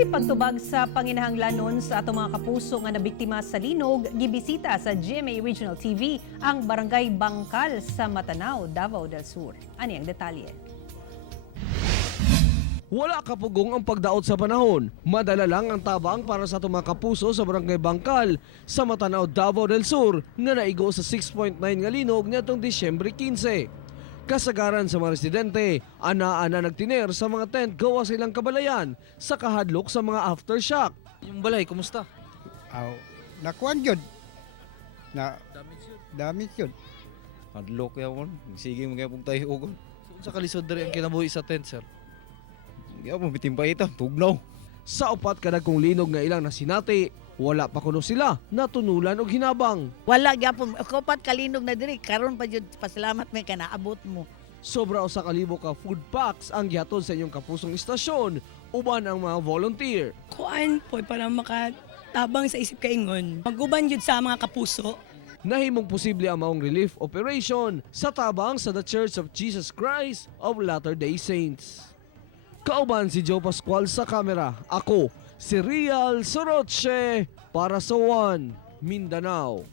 Isip pagtubag sa panginahanglanon sa atong mga kapuso nga nabiktima sa linog, gibisita sa GMA Regional TV ang Barangay Bangkal sa Matanao, Davao del Sur. Ani ang detalye. Wala kapugong ang pagdaot sa panahon. Madala lang ang tabang para sa atong mga kapuso sa Barangay Bangkal sa Matanao, Davao del Sur nga naigo sa 6.9 nga linog nitong Disyembre 15. Kasagaran sa mga residente, ana-ana nagtiner sa mga tent gawa silang kabalayan sa kahadlok sa mga aftershock. Yung balay, kumusta? Aw, nakuan yun. Na damage yun. Hadlok yawon. Sige mo kaya pong tayo ugon. Sa kalisod diri ang kinabuhi sa tent, sir. Sige mo, bitim pa ito. Tugnaw. Sa upat kadagkong linog nga ilang nasinati, wala pa kuno sila natunulan og hinabang. Wala gyapon kopat kalinog na diri karon pa jud pasalamat may kanaabot mo. Sobra usa ka libo ka food packs ang gihatod sa inyong kapusong istasyon uban ang mga volunteer. Kuan po para makatabang sa isip kaingon. Maguban jud sa mga kapuso. Nahimong posible ang maong relief operation sa tabang sa The Church of Jesus Christ of Latter-day Saints. Kauban si Joe Pascual sa kamera. Ako, si Real Soroche para sa One Mindanao.